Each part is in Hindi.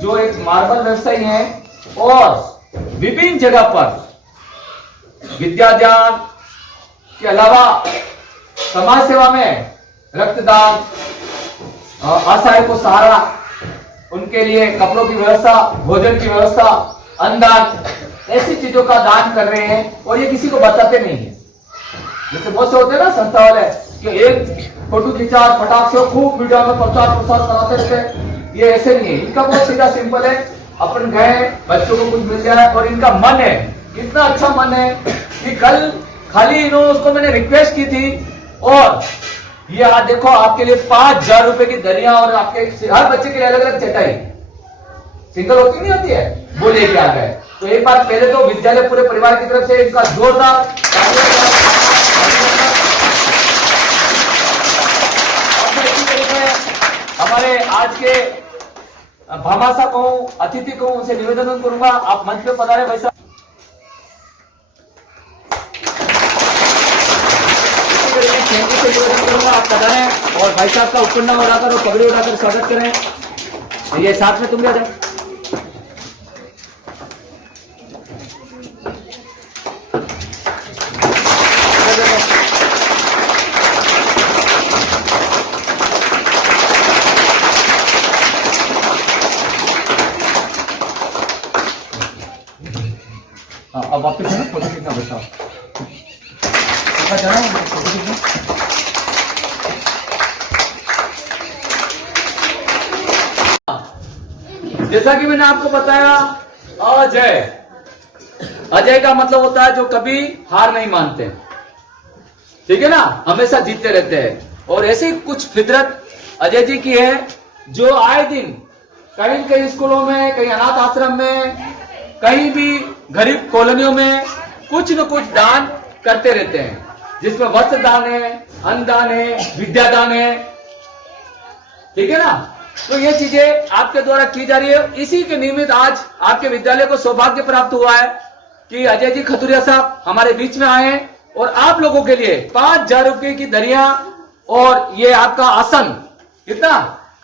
जो एक मार्बल व्यवसायी हैं और विभिन्न जगह पर विद्यादान के अलावा समाज सेवा में रक्तदान, असहाय को सहारा, उनके लिए कपड़ों की व्यवस्था, भोजन की व्यवस्था, अन्नदान, ऐसी चीजों का दान कर रहे हैं और ये किसी को बताते नहीं है। जैसे बहुत से होते हैं ना संस्था वाले कि एक फोटो खींचा फटाक से खूब मीडिया में प्रचार प्रसार कराते रहते, ये ऐसे नहीं है। इनका बहुत सीधा सिंपल है, अपन गए बच्चों को कुछ मिल जाए और इनका मन है, इतना अच्छा मन है कि कल खाली इन्होंने उसको मैंने रिक्वेस्ट की थी और ये आज देखो आपके लिए 5,000 रुपए की दरिया और आपके हर बच्चे के लिए अलग अलग चटाई सिंगल होती नहीं होती है वो लेके आ गए। तो एक बार पहले तो विद्यालय पूरे परिवार की तरफ से इनका जोरदार हमारे आज के भामाशा कहूं, अतिथि कहूं, उनसे निवेदन करूंगा आप मंच पे पधारे भाई साहब। निवेदन करूंगा आप पधारें और भाई साहब का उपन्ना उड़ाकर और पगड़ी उड़ाकर स्वागत करें। ये साथ में तुम भी आ जाओ। अब वापस है ना फोटो खींचना बच्चा फोटो खींचना। जैसा कि मैंने आपको बताया, अजय का मतलब होता है जो कभी हार नहीं मानते, ठीक है ना, हमेशा जीतते रहते हैं। और ऐसी कुछ फितरत अजय जी की है जो आए दिन कहीं कहीं स्कूलों में, कहीं अनाथ आश्रम में, कहीं भी गरीब कॉलोनियों में कुछ न कुछ दान करते रहते हैं, जिसमें वस्त्र दान है, अन्न दान है, विद्यादान है, ठीक है ना। तो ये चीजें आपके द्वारा की जा रही है। इसी के निमित्त आज आपके विद्यालय को सौभाग्य प्राप्त हुआ है कि अजय जी खतुरिया साहब हमारे बीच में आए हैं और आप लोगों के लिए 5,000 रुपए की दरिया और ये आपका आसन, कितना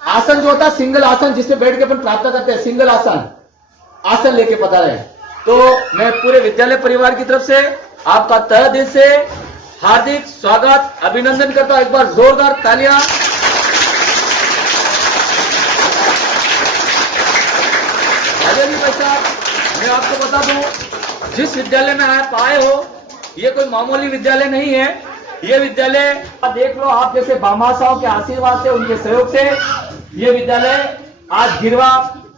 आसन जो होता है सिंगल आसन जिसपे बैठ के अपन प्रार्थना करते हैं, सिंगल आसन लेके पता रहे। तो मैं पूरे विद्यालय परिवार की तरफ से आपका तहे दिल से हार्दिक स्वागत, अभिनंदन करता हूं। एक बार जोरदार तालियां। अजय जी भाई साहब, मैं आपको बता दूं, जिस विद्यालय में आप आए हो ये कोई मामूली विद्यालय नहीं है। ये विद्यालय देख लो, आप जैसे भामाशाहों के आशीर्वाद से, उनके सहयोग से ये विद्यालय आज गिरवा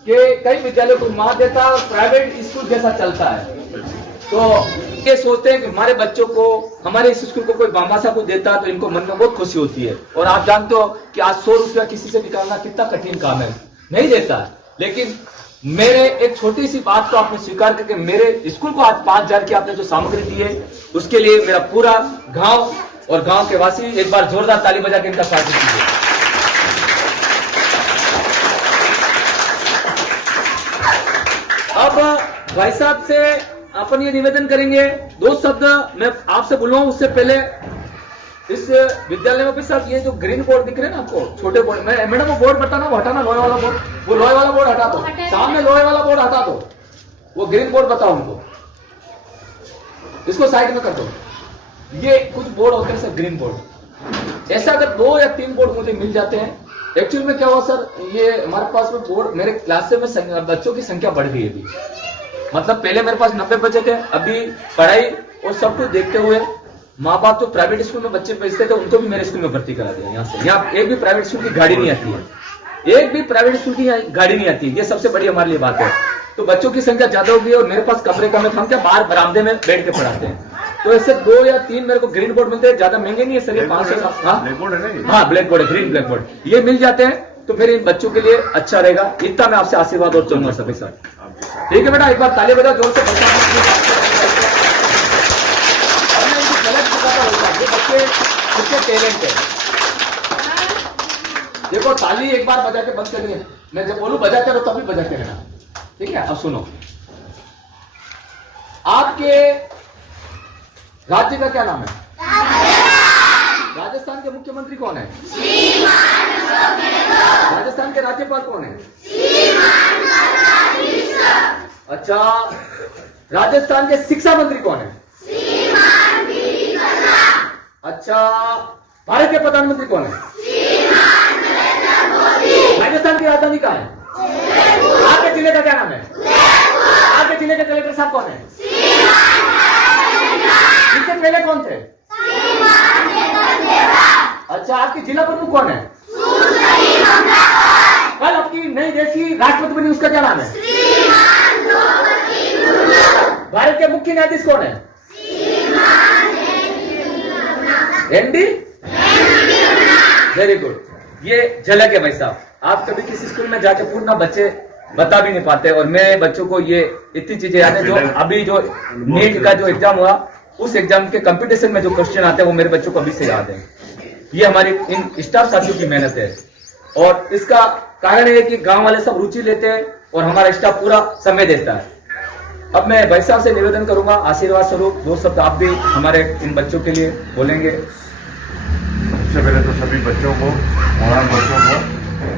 के कई विद्यालयों को मार देता है और प्राइवेट स्कूल जैसा चलता है। तो ये सोचते हैं कि हमारे बच्चों को, हमारे इस स्कूल को कोई भामाशाह को देता है तो इनको मन में बहुत खुशी होती है। और आप जानते हो कि आज 100 रुपया किसी से निकालना कितना कठिन काम है, नहीं देता है। लेकिन मेरे एक छोटी सी बात को आपने स्वीकार करके मेरे स्कूल को आज 5,000 की आपने जो सामग्री दी है उसके लिए मेरा पूरा गांव और गांव के वासी एक बार जोरदार ताली बजा के इनका स्वागत कीजिए। अब भाई साहब से अपन ये निवेदन करेंगे, 2 शब्द मैं आपसे बोलूं उससे पहले इस विद्यालय में भी साहब ये जो ग्रीन बोर्ड दिख रहे हैं ना आपको, छोटे बोर्ड, मैडम वो बोर्ड बताना, वो हटाना, लोहे वाला बोर्ड, वो लोहे वाला बोर्ड हटा दो, सामने लोहे वाला बोर्ड हटा दो, वो ग्रीन बोर्ड बताओ उनको, इसको साइड में कर दो। ये कुछ बोर्ड होते हैं सर ग्रीन बोर्ड, ऐसा अगर 2 या 3 बोर्ड मुझे मिल जाते हैं। एक्चुअली में क्या हुआ सर, ये हमारे पास में बोर्ड, मेरे क्लास में बच्चों की संख्या बढ़ गई है अभी, मतलब पहले मेरे पास 90 बच्चे थे, अभी पढ़ाई और सब कुछ देखते हुए माँ बाप जो प्राइवेट स्कूल में बच्चे भेजते थे उनको भी मेरे स्कूल में भर्ती करा दिया। यहाँ एक भी प्राइवेट स्कूल की गाड़ी नहीं आती है, एक भी प्राइवेट स्कूल की गाड़ी नहीं आती है, ये सबसे बड़ी हमारे लिए बात है। तो बच्चों की संख्या ज्यादा होगी और मेरे पास कमरे कम है, हम क्या बाहर बरामदे में बैठ के पढ़ाते हैं। तो ऐसे 2 या 3 मेरे को ग्रीन बोर्ड मिलते हैं, ज्यादा महंगे नहीं है सर, ये 500। हाँ ब्लैक बोर्ड है, ग्रीन ब्लैक बोर्ड, ये मिल जाते हैं तो फिर इन बच्चों के लिए अच्छा रहेगा। इतना मैं आपसे आशीर्वाद और चाहूंगा सभी सर, ठीक है बेटा, एक बार ताली बजाओ जोर से। कितने टैलेंट है, देखो ताली एक बार बजा के बंद करनी है, मैं जब बोलूं बजाते रहो तभी बजाते रहना, ठीक है। अब सुनो, आपके राज्य का क्या नाम है? राजस्थान के मुख्यमंत्री कौन है? राजस्थान के राज्यपाल कौन है? अच्छा, राजस्थान के शिक्षा मंत्री कौन है? अच्छा, भारत के प्रधानमंत्री कौन है? राजस्थान की राजधानी कहाँ है? आपके जिले का क्या नाम है? आपके जिले के कलेक्टर साहब कौन है? इससे पहले कौन थे? अच्छा, आपकी जिला प्रमुख कौन है? कल आपकी नई देश की राष्ट्रपति बनी, उसका क्या नाम है? भारत के मुख्य न्यायाधीश कौन है? एनडी। Very good. ये झलक है भाई साहब। आप कभी किसी स्कूल में जाके पूर्ण बच्चे बता भी नहीं पाते, और मैं बच्चों को ये इतनी चीजें याद है। जो अभी जो नीट का जो एग्जाम हुआ, उस एग्जाम के कंपटीशन में जो क्वेश्चन आते हैं वो मेरे बच्चों को अभी से याद है। ये हमारी इन स्टाफ साथियों की मेहनत है, और इसका कारण है कि गांव वाले सब रुचि लेते हैं और हमारा स्टाफ पूरा समय देता है। अब मैं भाई साहब से निवेदन करूंगा, आशीर्वाद स्वरूप दो शब्द आप भी हमारे इन बच्चों के लिए बोलेंगे। सबसे पहले तो सभी बच्चों को, मौलाना बच्चों को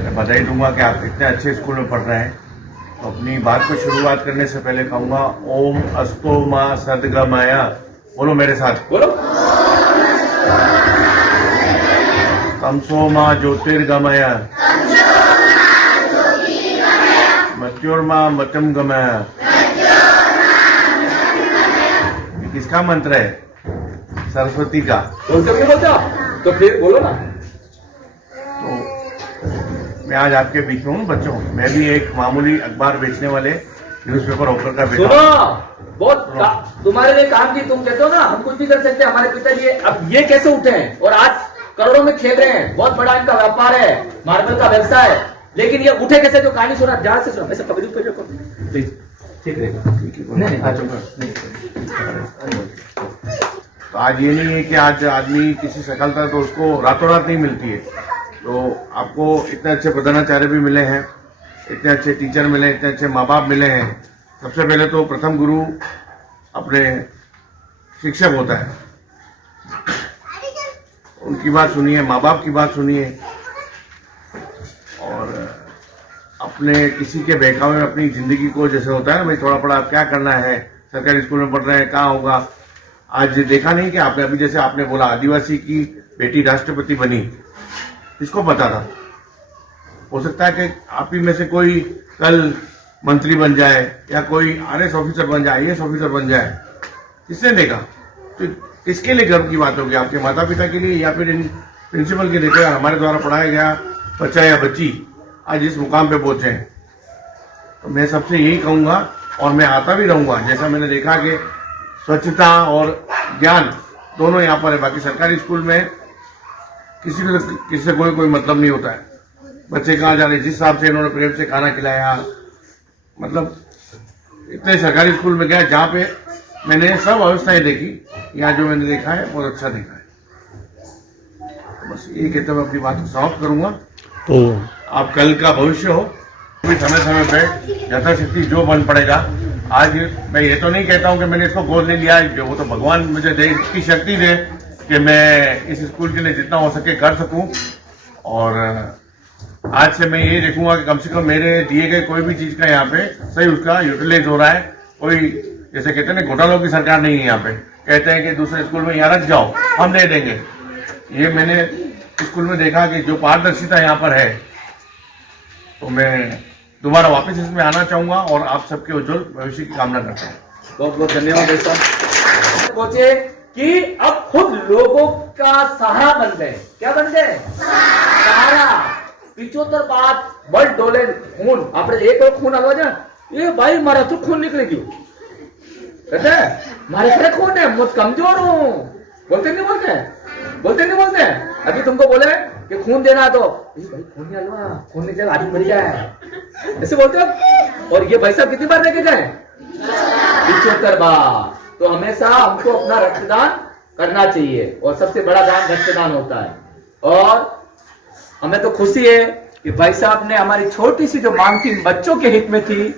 मैं बधाई दूंगा कि आप इतने अच्छे स्कूल में पढ़ रहे हैं। तो अपनी बात को शुरुआत करने से पहले कहूंगा, ओम अस्तो माँ सद्गमया। बोलो मेरे साथ, बोलो। तमसो माँ ज्योतिर्गमया, मृत्योर्मा मतम गमया। किसका मंत्र है? सरस्वती का। बोलते तो फिर बोलो ना। तो मैं आज आपके बीच में हूँ बच्चों। मैं भी एक मामूली अखबार बेचने वाले न्यूज़पेपर ऑफर का बेटा। सुनो, बहुत तुम्हारे लिए काम की। तुम कहते हो ना हम कुछ भी कर सकते हैं, हमारे पिताजी अब ये कैसे उठे हैं और आज करोड़ों में खेल रहे हैं। बहुत बड़ा इनका व्यापार है, मार्बल का व्यवसाय है, लेकिन ये उठे कैसे? जो कहानी सुना ध्यान से सुनो। ऐसे पकड़ प्लीज, ठीक रहेगा। तो आज ये नहीं है कि आज आदमी किसी सफलता तो उसको रातों रात नहीं मिलती है। तो आपको इतने अच्छे प्रधानाचार्य भी मिले हैं, इतने अच्छे टीचर मिले, इतने अच्छे माँ बाप मिले हैं। सबसे पहले तो प्रथम गुरु अपने शिक्षक होता है, उनकी बात सुनिए, माँ बाप की बात सुनिए, और अपने किसी के बहकावे में अपनी जिंदगी को, जैसे होता है ना भाई थोड़ा बड़ा आप क्या करना है, सरकारी स्कूल में पढ़ रहे हैं, कहाँ होगा। आज देखा नहीं कि आपने अभी जैसे आपने बोला आदिवासी की बेटी राष्ट्रपति बनी, किसको पता था? हो सकता है कि आप ही में से कोई कल मंत्री बन जाए या कोई RS ऑफिसर बन जाए, IAS ऑफिसर बन जाए। किसने देखा? तो किसके लिए गर्व की बात होगी? आपके माता पिता के लिए या फिर इन प्रिंसिपल के लिए? हमारे द्वारा पढ़ाया गया बच्चा या बच्ची आज इस मुकाम पे पहुंचे हैं। तो मैं सबसे यही कहूंगा, और मैं आता भी रहूंगा। जैसा मैंने देखा कि स्वच्छता और ज्ञान दोनों यहाँ पर है। बाकी सरकारी स्कूल में किसी से कोई मतलब नहीं होता है। बच्चे कहाँ जा रहे, जिस हिसाब से इन्होंने प्रेम से खाना खिलाया, मतलब इतने सरकारी स्कूल में गया जहाँ पे मैंने सब व्यवस्थाएं देखी। यहाँ जो मैंने देखा है बहुत अच्छा देखा है। बस ये कहते हुए अपनी बात को समाप्त करूंगा। तो आप कल का भविष्य हो, समय समय पे यथाशक्ति जो बन पड़ेगा। आज मैं ये तो नहीं कहता हूँ कि मैंने इसको गोद ले लिया, जो वो तो भगवान मुझे दे, इसकी शक्ति दे कि मैं इस स्कूल के लिए जितना हो सके कर सकूं। और आज से मैं ये देखूंगा कि कम से कम मेरे दिए गए कोई भी चीज का यहाँ पे सही उसका यूटिलाइज हो रहा है। कोई जैसे कहते हैं ना घोटालों की सरकार नहीं है यहाँ पे। कहते हैं कि दूसरे स्कूल में यहाँ रख जाओ, हम दे देंगे। ये मैंने स्कूल में देखा कि जो पारदर्शिता यहाँ पर है, तो मैं दोबारा वापस इसमें आना चाहूंगा और आप सबके उज्जवल भविष्य की कामना करता हूँ। बहुत बहुत धन्यवाद साहब। पहुंचे कि अब खुद लोगों का सहारा बन गए। क्या बन गए? सहारा। 75 बात बल डोले खून। आपने एक और खून आलो जा, ये भाई मारा तो खून निकले क्यों? कहते हैं मारे खड़े खून है, मुझ कमजोर हूं। बोलते नहीं बोलते? बोलते नहीं बोलते? अभी तुमको बोले कि खून देना, तो भाई खून नहीं हलवा, खून नहीं चल आदमी मर जाए, ऐसे बोलते हो। और ये भाई साहब कितनी बार लेके गए? 75 बार। तो हमेशा हमको अपना रक्तदान करना चाहिए, और सबसे बड़ा दान रक्तदान होता है। और हमें तो खुशी है कि भाई साहब ने हमारी छोटी सी जो मांग थी, बच्चों के हित में थी,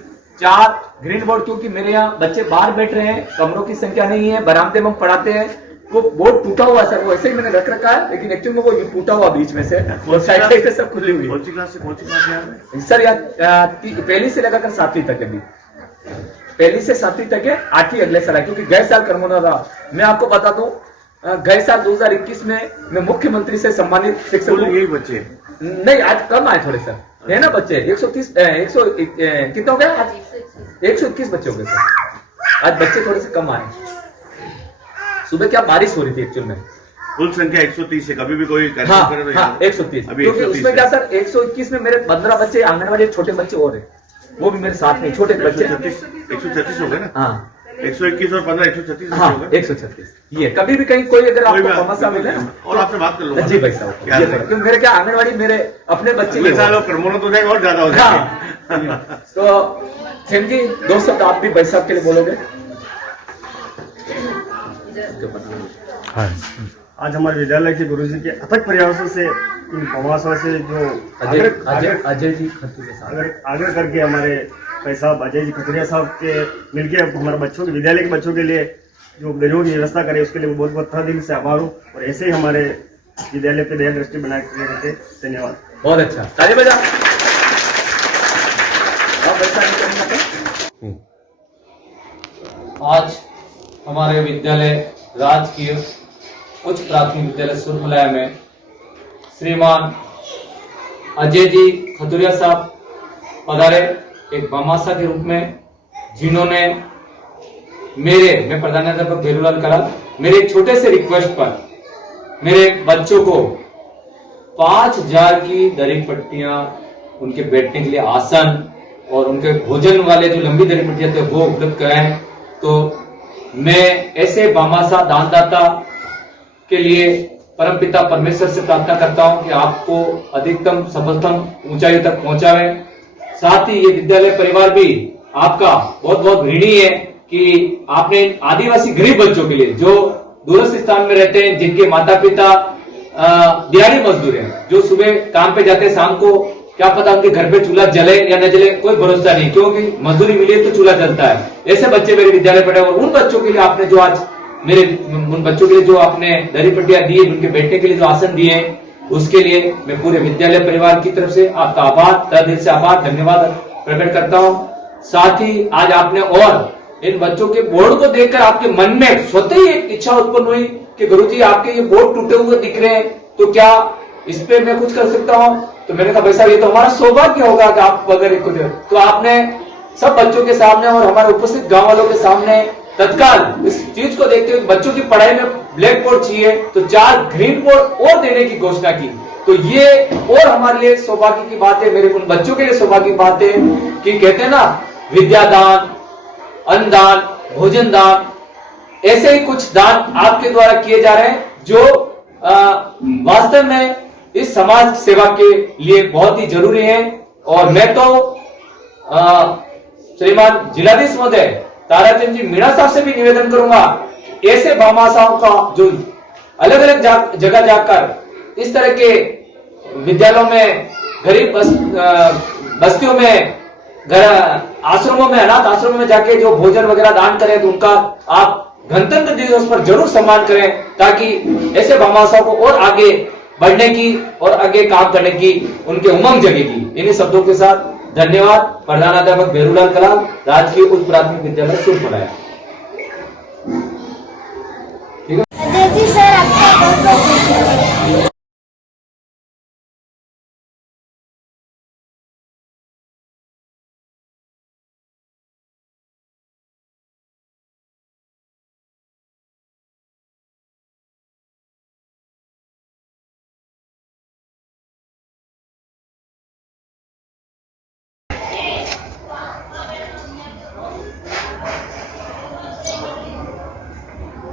4 ग्रीन बोर्ड, क्योंकि मेरे यहाँ बच्चे बाहर बैठ रहे हैं, कमरों की संख्या नहीं है, बरामदे में हम पढ़ाते हैं, वो बोर्ड टूटा हुआ सर, वो ऐसे ही मैंने रख रखा है, लेकिन एक्चुअली में वो ये टूटा हुआ बीच में से, और साइड से सब खुली हुई कौन सी क्लास से कौन सी क्लास है यहाँ सर। यार पहली से लेकर 7वीं तक है अभी, पहली से 7वीं तक है, 8वीं अगले साल है, क्योंकि गए साल कोरोना रहा। मैं आपको बता दूं, गए साल 2021 में मैं मुख्यमंत्री से सम्मानित शिक्षक में? यही बच्चे हैं? नहीं, आज कम आए थोड़े सर, है ना बच्चे 130 100 कितना हो गया आज? 121 बच्चे हो गए सर आज, बच्चे थोड़े से कम आए। सुबह क्या बारिश हो रही थी एक्चुअल में। कुल संख्या 130 है, कभी भी कोई हाँ, 130, क्योंकि उसमें क्या सर 121 में मेरे 15 बच्चे आंगनबाड़ी छोटे बच्चे और है, वो भी मेरे साथ में छोटे बच्चे। 136 हो गए ना? हाँ, 121 और 15 136 हाँ, 136। ये कभी भी कहीं कोई अगर आपको समस्या मिले ना, और आपसे बात कर लूंगा जी भाई साहब, क्योंकि मेरे क्या आंगनबाड़ी मेरे अपने बच्चे क्रमों तो जाएगा और ज्यादा हो जाएगा। तो थैंक यू। 2 शब्द आप भी भाई साहब के लिए बोलोगे? आज हमारे विद्यालय के गुरुजी के अथक प्रयासों से इन प्रवासों से जो अजय जी खतुरिया साहब, आगे करके हमारे भाई साहब अजय जी खतुरिया साहब के मिलके हमारे बच्चों के विद्यालय के बच्चों के लिए जो गरीबों की व्यवस्था करे, उसके लिए बहुत बहुत दिल से आभार हूँ। और ऐसे ही हमारे विद्यालय पे दया दृष्टि बनाए रखे। धन्यवाद। बहुत अच्छा, ताली बजा। आज हमारे विद्यालय राजकीय उच्च प्राथमिक विद्यालय सुरमलाया में श्रीमान अजय जी खतुरिया साहब पधारे एक भामाशाह के रूप में, जिन्होंने मैं प्रधानाध्यापक भेरूलाल कलाल, मेरे छोटे से रिक्वेस्ट पर मेरे बच्चों को 5000 की दरी पट्टियां, उनके बैठने के लिए आसन और उनके भोजन वाले जो लंबी दरी पट्टियां थे वो उपलब्ध कराएं। तो मैं ऐसे भामाशाह दानदाता के लिए परमपिता परमेश्वर से प्रार्थना करता हूं कि आपको अधिकतम सफलतम ऊंचाई तक पहुंचावे। साथ ही ये विद्यालय परिवार भी आपका बहुत बहुत ऋणी है कि आपने आदिवासी गरीब बच्चों के लिए जो दूरस्थ स्थान में रहते हैं, जिनके माता पिता दिहाड़ी मजदूर हैं, जो सुबह काम पे जाते हैं, शाम को क्या पता उनके घर पे चूल्हा जले या न जले, कोई भरोसा नहीं, क्योंकि मजदूरी मिली तो चूल्हा जलता है। ऐसे बच्चे मेरे विद्यालय पढ़े, और उन बच्चों के लिए आपने जो आज उन बच्चों के लिए जो आपने दरी पट्टियां दी, उनके बैठने के लिए जो आसन दिए, उसके लिए मैं पूरे विद्यालय परिवार की तरफ से आपका आभार, तहे दिल से आभार, धन्यवाद प्रकट करता हूं। साथ ही आज आपने और इन बच्चों के बोर्ड को देखकर आपके मन में स्वतः ही एक इच्छा उत्पन्न हुई कि गुरुजी आपके ये बोर्ड टूटे हुए दिख रहे हैं, तो क्या इस पे मैं कुछ कर सकता हूं? तो मैंने कहा भाई साहब, ये तो हमारा सौभाग्य होगा कि आप अगर कुछ, तो आपने सब बच्चों के सामने और हमारे उपस्थित गांव वालों के सामने तत्काल इस चीज को देखते हुए बच्चों की पढ़ाई में ब्लैक बोर्ड चाहिए तो 4 ग्रीन बोर्ड और देने की घोषणा की। तो ये और हमारे लिए सौभाग्य की बात है, मेरे उन बच्चों के लिए सौभाग्य की बात है कि कहते हैं ना, विद्यादान, अन्नदान, भोजन दान, ऐसे ही कुछ दान आपके द्वारा किए जा रहे हैं जो वास्तव में इस समाज सेवा के लिए बहुत ही जरूरी है। और मैं तो श्रीमान जिलाधीश महोदय ताराचंद जी मीणा साहब से भी निवेदन करूंगा, ऐसे भामाशाहों का जो अलग अलग जगह जाकर इस तरह के विद्यालयों में, गरीब बस्तियों में, घर आश्रमों में, अनाथ आश्रमों में जाके जो भोजन वगैरह दान करें, तो उनका आप गणतंत्र दिवस पर जरूर सम्मान करें, ताकि ऐसे भामाशाहों को और आगे बढ़ने की और आगे काम करने की उनके उमंग जगेगी। इन्हीं शब्दों के साथ धन्यवाद। प्रधानाध्यापक भेरूलाल कलाल, राजकीय उच्च प्राथमिक विद्यालय सुरमलाया। अजय जी सर, आपका बहुत बहुत